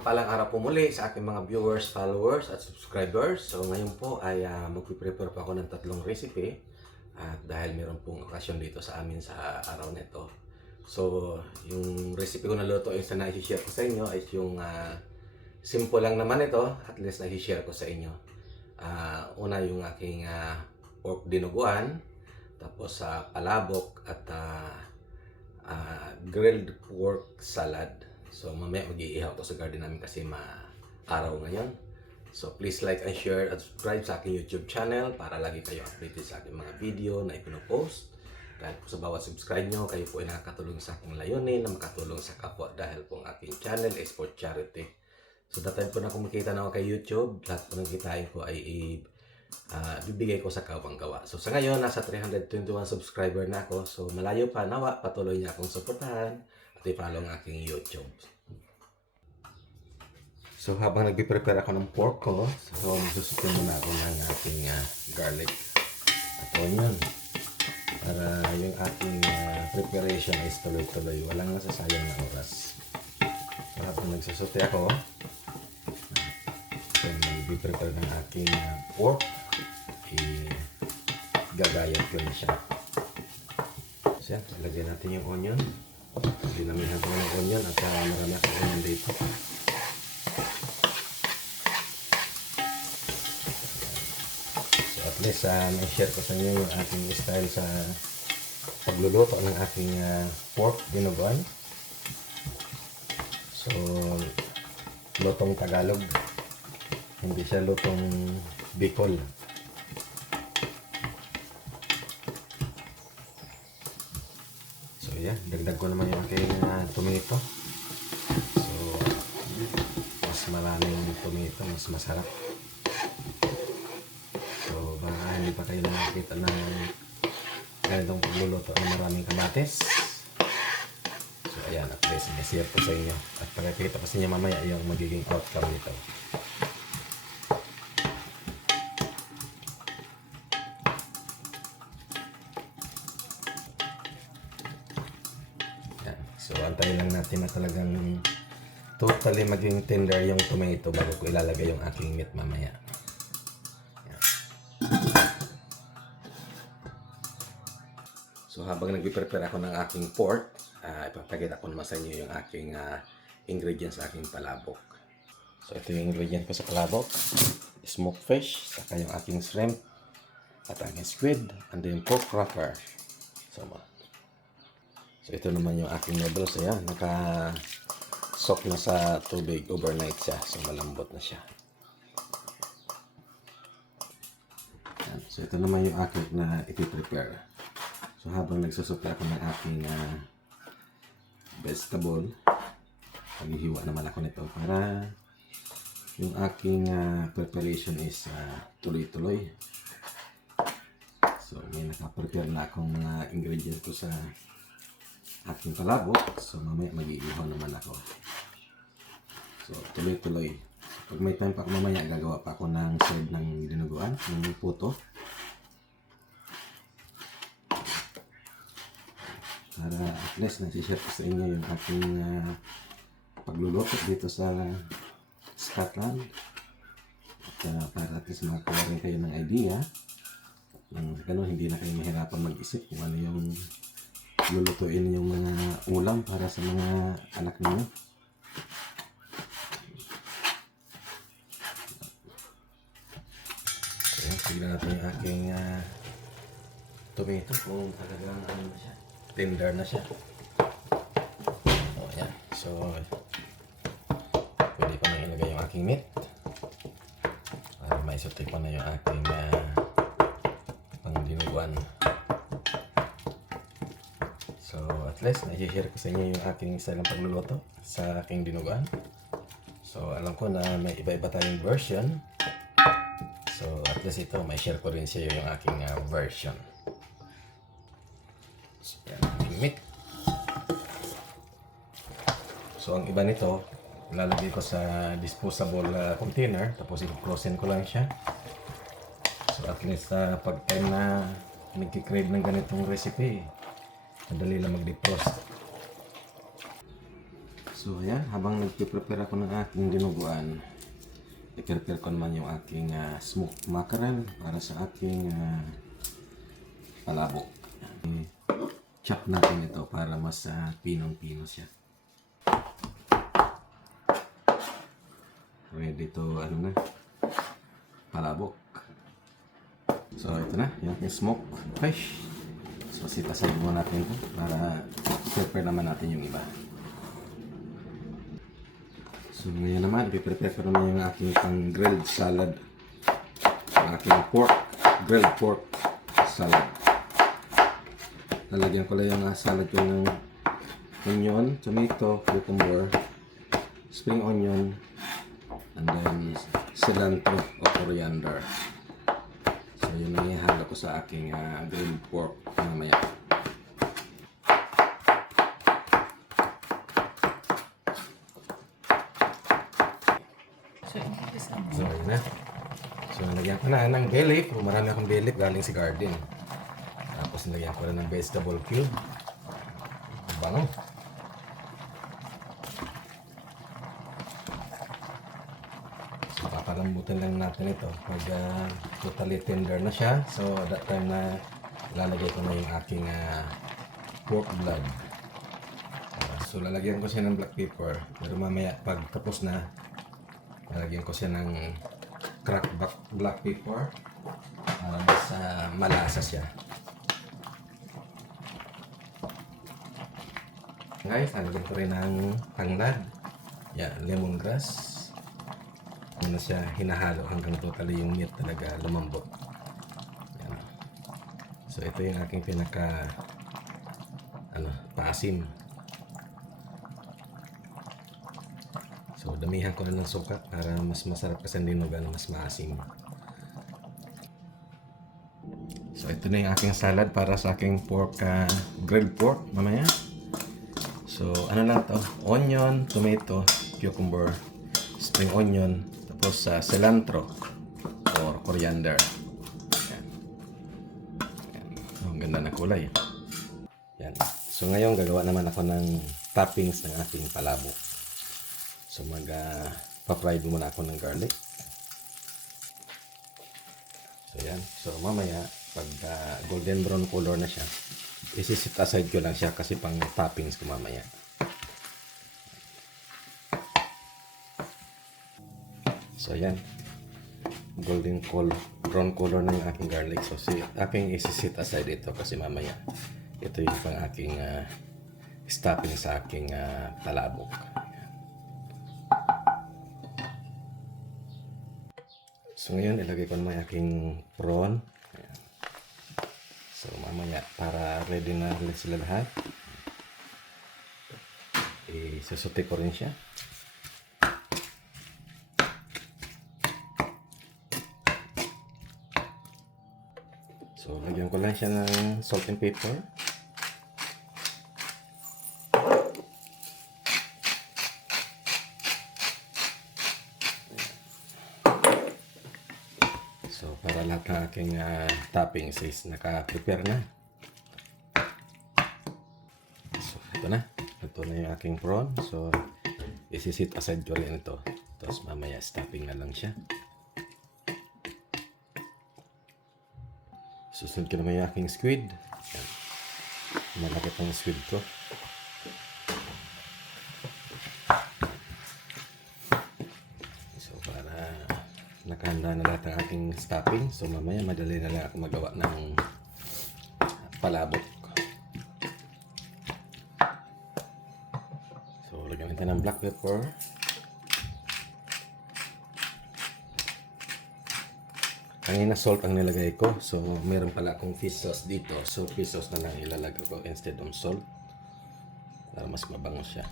mapagpalang araw po muli sa aking mga viewers, followers at subscribers. So ngayon po ay magpiprepare pa ako ng tatlong recipe. At dahil meron pong okasyon dito sa amin sa araw na ito. So yung recipe ko na luto yung na i-share ko sa inyo ay yung simple lang naman ito. At least na i-share ko sa inyo. Una yung aking pork dinuguan. Tapos palabok at grilled pork salad. So mamaya mag-iihaw ko sa garden namin kasi ma-araw ngayon. So please like and share at subscribe sa aking YouTube channel para lagi kayo updated sa aking mga video na ipinopost. Dahil po sa bawat subscribe nyo, kayo po ay nakakatulong sa aking layunin na makatulong sa kapwa dahil po ang aking channel is for charity. So dahil po na kumikita na ako kay YouTube, lahat po ng kitain ko ay bibigay ko sa kawang gawa. So sa ngayon, nasa 321 subscriber na ako. So malayo pa, nawa, patuloy niya akong suportahan at i-follow ang aking YouTube. So habang nag-prepare ako ng pork ko, so magsusutin muna ako ng aking garlic at onion para yung aking preparation is tuloy-tuloy, walang nasasayang na oras. So habang nagsusuti ako, so nag-prepare ng aking pork, gagayat ko na siya. So yan, ilagay natin yung onion. Dinamihan ko ng onion at marami akong onion dito. So at least na-share ko sa inyo yung aking style sa pagluluto ng aking pork dinuguan. So lutong Tagalog, hindi siya lutong Bicol. Ayan, dagdag ko naman yung aking tomato. So, mas maraming tomato, mas masarap. So, baka hindi pa kayo nakakita ng ganitong pagluluto ng maraming kamatis. So, ayan, at least i-share ko sa inyo. At pagkakita ko sa inyo mamaya yung magiging outcome nito. So, antayin lang natin na talagang totally maging tender yung tomato bago ko ilalagay yung aking meat mamaya. Yan. So, habang nag-prepare ako ng aking pork, ipapakita ko naman sa inyo yung aking ingredients sa aking palabok. So, ito yung ingredient ko sa palabok. Smoked fish, saka yung aking shrimp, at aking squid, and then pork cracker. So, ito naman yung aking noodles. Ayan, naka-soak na sa tubig overnight siya. So, malambot na siya. Ayan. So, ito naman yung aking na ipiprepare. So, habang nagsusupply ako ng aking vegetable, maghihiwa naman ako nito para yung aking preparation is tuloy-tuloy. So, may naka-prepare na akong mga ingredients ko sa aking palabok. So mamaya mag-iihaw naman ako. So tuloy-tuloy. So, pag may time pa ako mamaya, gagawa pa ako ng side ng dinuguan, ng puto. Para at least nasi-share ko sa inyo yung aking pagluluto dito sa Scotland. At para at least makakuha rin kayo ng idea. Nang ganun, hindi na kayo mahirapan mag-isip kung ano yung lulutuin yung mga ulam para sa mga anak ninyo. So, tignan natin yung aking tomato kung talagang ano na siya, tender na siya. So, ayan. So, pwede ko na ilagay yung aking meat para maisuti ko na yung aking pangdinuguan. So, at least, na-share ko sa inyo yung aking style ng pagluluto sa aking dinuguan. So, alam ko na may iba-iba tayong version. So, at least ito, may share ko rin siya yung aking version. So, yan, aking meat. So, ang iba nito, lalagay ko sa disposable container. Tapos, i-frozen ko lang siya. So, at least, pag time na nagkikrave ng ganitong recipe, madali lang mag-defrost. So ayan, habang nagpe-prepare ako ng aking dinuguan, i-prepare ko naman yung aking smoked mackerel para sa aking palabok. Chop natin ito para mas pinong-pino siya. Ready to palabok. So ito na, yung aking smoked fish. So sitasabi mo natin ito para prepare naman natin yung iba. So ngayon naman, i-prepare ko naman yung aking pang grilled salad. Ang aking grilled pork salad. Lalagyan ko lang yung salad ko ng onion, tomato, cucumber, spring onion, and then cilantro o coriander. So yun ang ihalo ko sa aking grilled pork mamaya. So yun na. So nalagyan ko na ng bay leaf. Marami akong bay leaf galing si garden. Tapos nalagyan ko na ng vegetable cube. Bango. So papalambutin lang natin ito pag totally tender na siya. So that time na lalagay ko na yung aking pork blood. So lalagyan ko siya ng black pepper. Pero mamaya pag tapos na, lalagyan ko siya ng cracked black pepper para mas malasa siya. Guys, lalagyan ko rin ng tanglad. Yan, lemongrass. Ano siya hinahalo hanggang totally yung meat talaga lumambot. Yan. So ito yung aking pinaka paasim. So damihan ko na ng suka para mas masarap kasi ang dinugan, mas maasim. So ito na yung aking salad para sa aking pork, grilled pork mamaya. So ano lang to, onion, tomato, cucumber, spring onion, tapos cilantro or coriander. Yan. Yan. Ang ganda na kulay. Yan. So ngayon gagawa naman ako ng toppings ng ating palabok. So pa-fry muna ako ng garlic. So yan. So mamaya pag golden brown color na siya, isi-set aside ko lang siya kasi pang toppings ko mamaya. So yan. Golden brown color ng aking garlic. So aking isi-set aside ito kasi mamaya ito yung pang aking stuffing sa aking palabok. So ngayon ilagay ko naman aking prawn. Ayan. So mamaya para ready na sila lahat, isusuti ko rin siya. So lagyan ko lang siya ng salt and pepper. So para lahat ng aking toppings is naka-prepare na. So ito na. Ito na yung aking prawn. So isi-set aside ko rin ito. Tapos mamaya stuffing na lang siya. Susunod ko naman yung aking squid. Yan. Malaki pang squid ko. So para nakahanda na lahat ng aking stuffing. So mamaya madali na lang ako magawa ng palabok. So lagyan natin ng black pepper. Kanina salt ang nilagay ko. So meron pala akong fish sauce dito. So fish sauce na lang ilalagay ko instead of salt. Para mas mabango siya.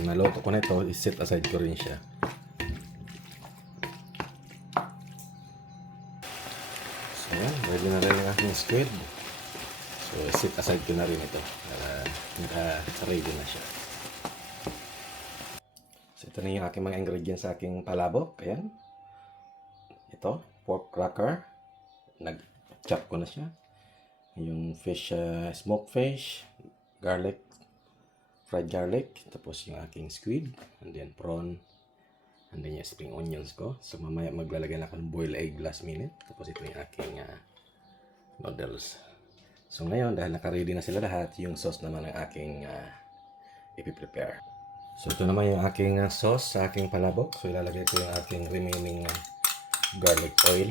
Naluto ko na ito, i-set aside ko rin siya. So yan, ready na rin ang aking squid. So set aside ko na rin ito para ready na siya. So ito na yung aking mga ingredients sa aking palabok. Ayan. Ito, pork cracker. chop ko na siya. Yung fish, smoked fish, garlic, fried garlic, tapos yung aking squid, and then prawn, and then yung spring onions ko. So mamaya maglalagay na ako ng boiled egg last minute. Tapos ito yung aking noodles. So ngayon, dahil naka-ready na sila lahat, yung sauce naman ang aking ipiprepare. So ito naman yung aking sauce sa aking palabok. So ilalagay ko yung aking remaining garlic oil.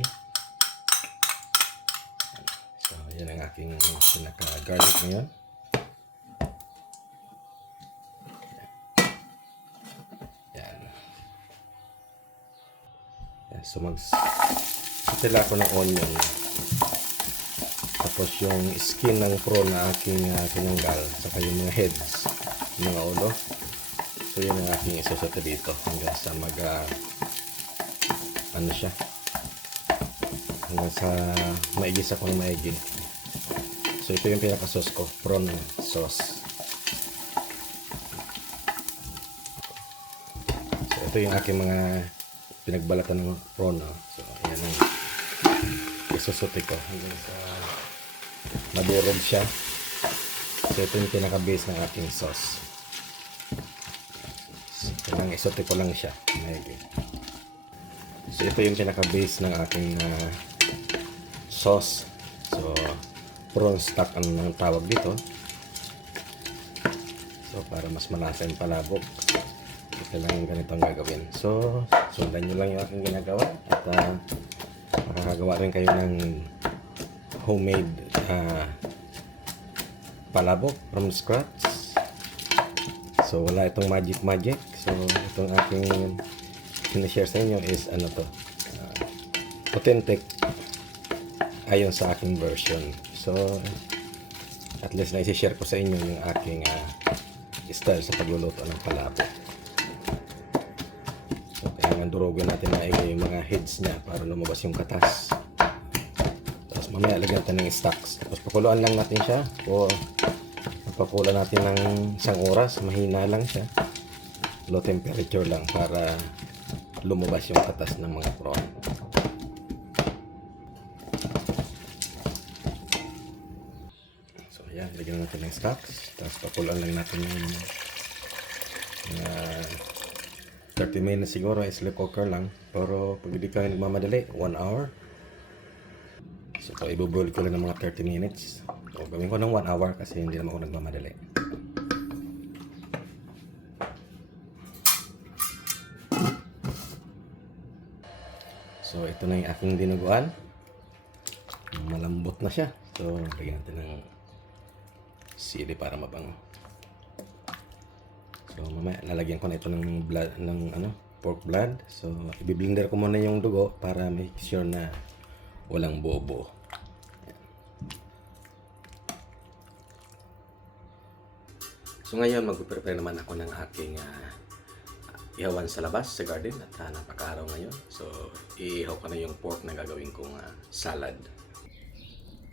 So yan ang aking pinaka-garlic ngayon. Yan. Yan. So mag-sila ako ng onion. Tapos yung skin ng prawn na aking tinanggal. Saka yung mga heads, yung mga ulo. So yun ang aking isosote dito hanggang sa ano siya, hanggang sa maigisa ko ng maigi. So ito yung pinaka-sauce ko, prawn sauce. So ito yung aking mga pinagbalatan ng prawn. So ayan ang isosote ko hanggang sa madurog siya. So ito yung pinaka-base ng aking sauce. Kailangan isote ko lang siya. So ito yung pinaka-base ng aking sauce. So prawn stock ang tawag dito. So para mas malasa yung palabok, kailangan ganito ang gagawin. So sundan nyo lang yung aking ginagawa. At makakagawa rin kayo ng homemade palabok from scratch. So wala itong magic. So itong aking sinishare sa inyo is authentic ayon sa aking version. So at least na i-share ko sa inyo yung aking style sa pagluluto ng palabok. So kailangan durugin natin maigi yung mga heads niya para lumabas yung katas. Tapos mamaya lagyan natin ng stocks. Tapos pakuluan lang natin siya. Pakulan natin ng 1 oras, mahina lang siya, low temperature lang para lumabas yung katas ng mga prawn. So ayan, lagyan natin ng stocks, tapos pakulan lang natin yung 30 minutes siguro, slow cooker lang, pero pag hindi ka nagmamadali, 1 hour. So i-boil ko lang ng mga 30 minutes. So, gawin ko ng 1 hour kasi hindi naman ako nagmamadali. So, ito na yung aking dinuguan. Malambot na siya. So, lagyan natin ng sili para mabango. So, mamaya lalagyan ko na ito ng pork blood. So, i-blender ko muna yung dugo para make sure na walang bobo. So ngayon mag-prepare naman ako ng aking ihawan sa labas sa garden at napaka-araw ngayon. So iihaw ko na yung pork na gagawin kong salad.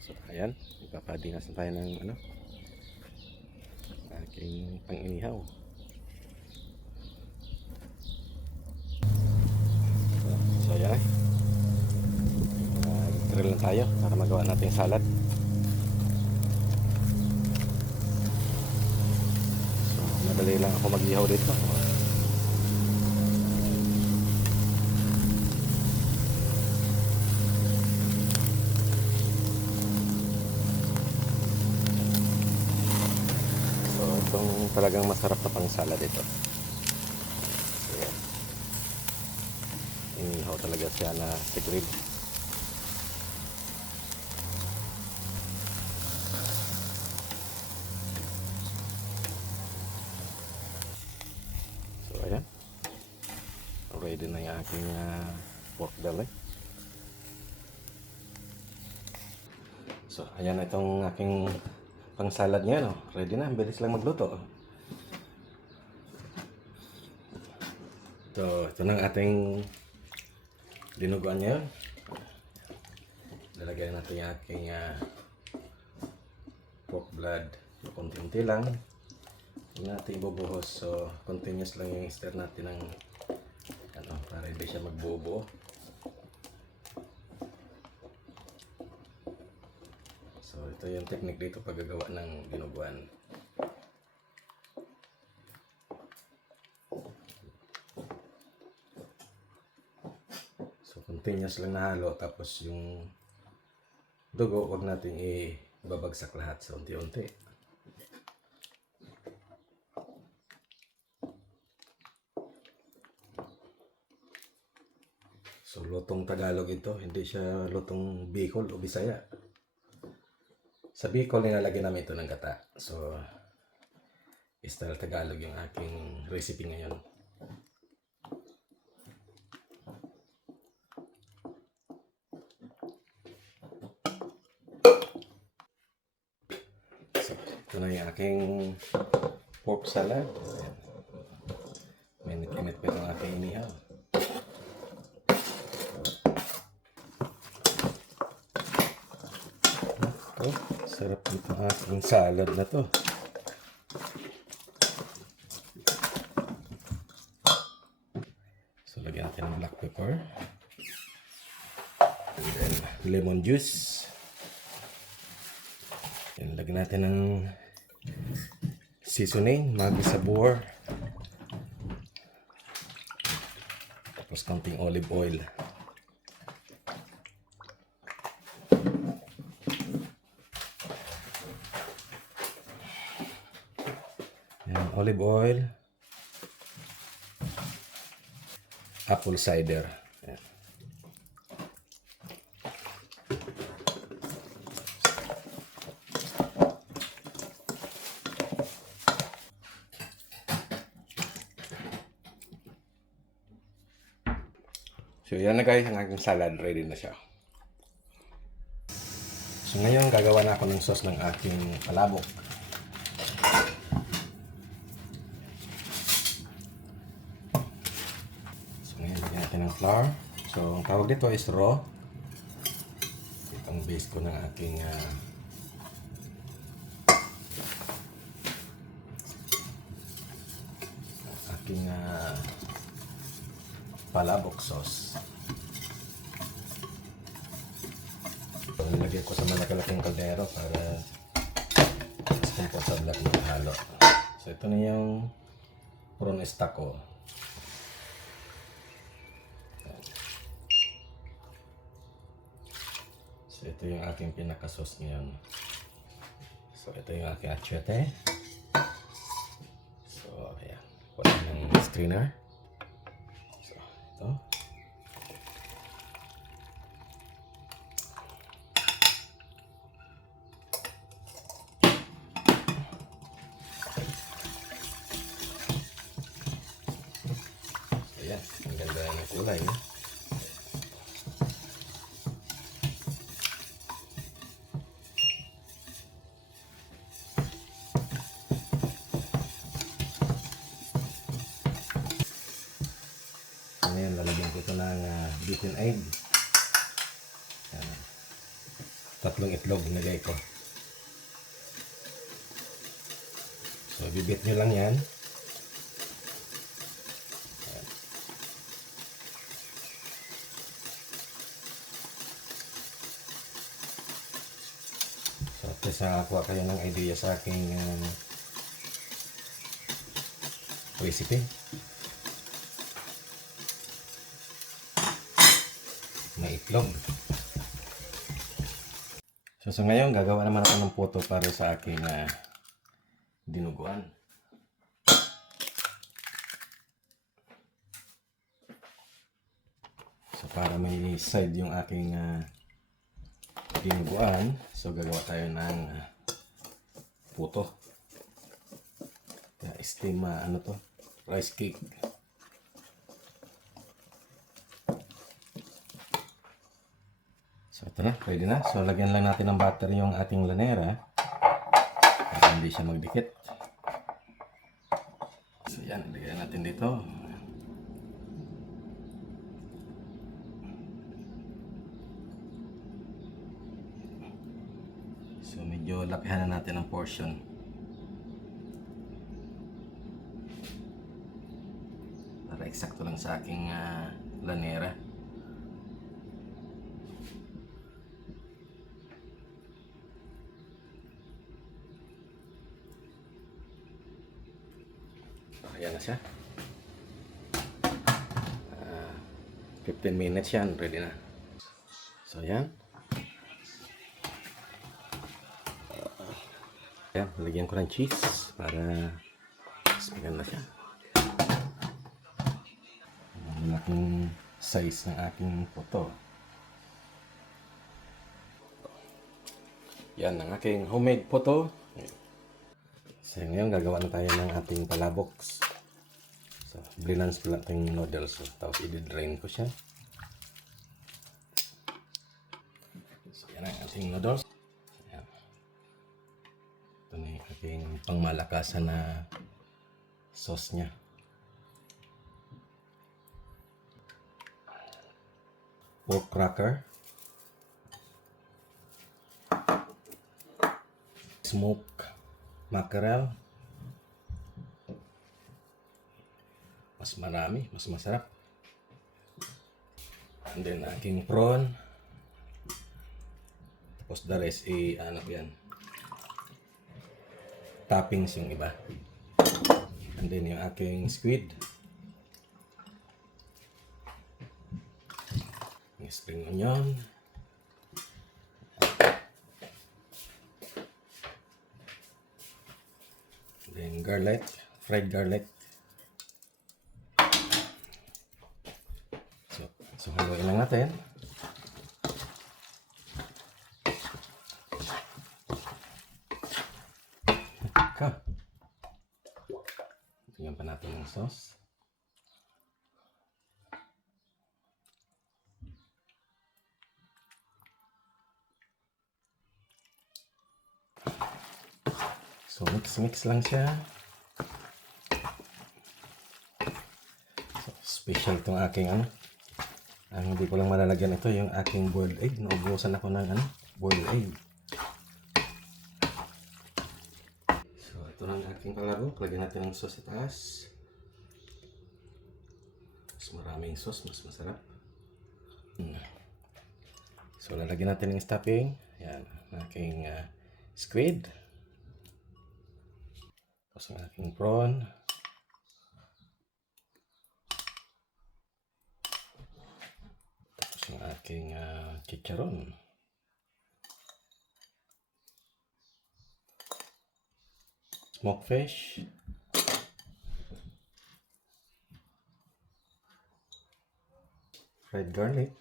So ayan, ipapadinasan tayo ng aking pang-inihaw. So ayan, grill lang tayo para magawa natin salad. Madali lang ako mag-ihaw dito. So, itong talagang masarap na pang salad ito. So, inihaw talaga siya na sa grill. Ayan, ready na yung aking pork belly. So ayan itong aking pang salad ngayon. Ready na, bilis lang magluto. So ito na ang ating dinuguan ngayon. Lalagyan natin yung aking pork blood. Konti-unti lang. Hindi natin ibubuhos, so continuous lang yung stir natin ng para hindi siya magbuo-buo. ito yung technique dito paggagawa ng dinuguan. So continuous lang na halo, tapos yung dugo wag natin ibabagsak lahat sa unti-unti. So lutong Tagalog ito, hindi siya lutong Bicol o Bisaya. Sa Bicol nilalagyan namin ito ng gata. So style Tagalog yung aking recipe ngayon. So ito na yung aking pork salad. Minit-init pa itong aking inihaw. Oh, sarap nito aking salad na to. So lagyan natin ng black pepper. And then lemon juice. And lagyan natin ng seasoning, Maggi Sabor. Tapos konting olive oil. Yan, olive oil. Apple cider. Yan. So yan na guys, ang aking salad, ready na siya. So ngayon gagawa na ako ng sauce ng aking palabok. So ngayon lagyan natin ng flour. So ang tawag dito is raw. Ito ang base ko ng aking palabok sauce. So, nilagay ko sa malaki-laking kaldero para mas comfortable at maghalo. So ito na yung prawn stock ko. So ito yung aking pinaka-sauce ngayon. So ito yung aking achiote. So ayan, wala ng strainer. Ito. So, yan. Ang ganda ng kulay. Ngayon, lalagyan ko ito ng beaten egg. Tatlong itlog nilagay ko. So, bibit nyo lang yan. So, tapos nakakuha kayo ng idea sa aking recipe. May itlog. So ngayon gagawa naman ako ng puto para sa aking dinuguan. So para may side yung aking dinuguan, so gagawa tayo ng puto. Steam ano to? Rice cake. So ito na, pwede na. So lagyan lang natin ng butter yung ating lanera para hindi siya magdikit. So yan, lagyan natin dito. So medyo lakihan na natin ang portion. Para eksakto lang sa aking lanera. ayan na siya. 15 minutes yan, ready na. So yan. Ayan, lagyan ko ng cheese para mas maganda siya. Malaking size ng aking puto. Yan ang aking homemade puto. So ngayon gagawa na tayo ng ating palabox. So blinans ko lang itong noodles. Tapos i-drain ko siya. So yan ang ating noodles. Yan. Ito na yung ating pangmalakasan na sauce niya. Pork cracker, smoked mackerel, mas marami, mas masarap. And then aking prawn, tapos the rest ano yan, toppings yung iba. And then yung aking squid, spring onion, then garlic, fried garlic. So haluin lang natin. Tingnan pa natin yung sauce. So mix lang siya. So, special itong aking ang hindi ko lang malalagyan ito yung aking boiled egg. Naubusan ako ng boiled egg. So ito lang aking palabok. Lagyan natin ng sauce sa taas. Mas maraming sauce, mas masarap. So lalagyan natin ng stuffing. Yan, aking squid. Tapos ang aking prawn. Tapos ang aking chicharon. Smoked fish. Fried garlic.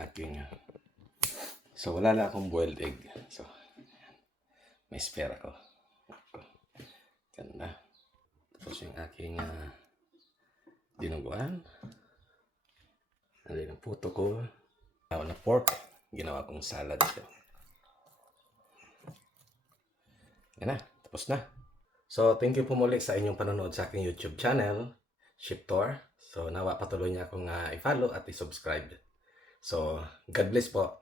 Aking so wala lang akong boiled egg. So may spare ako. Ganda. Tapos yung aking dinuguan. Nandun ang puto ko. Na pork. Ginawa kong salad siya. Yan na. Tapos na. So, thank you po muli sa inyong panonood sa aking YouTube channel, Shiptor. So, nawa patuloy niya akong i-follow at i-subscribe. So, God bless po.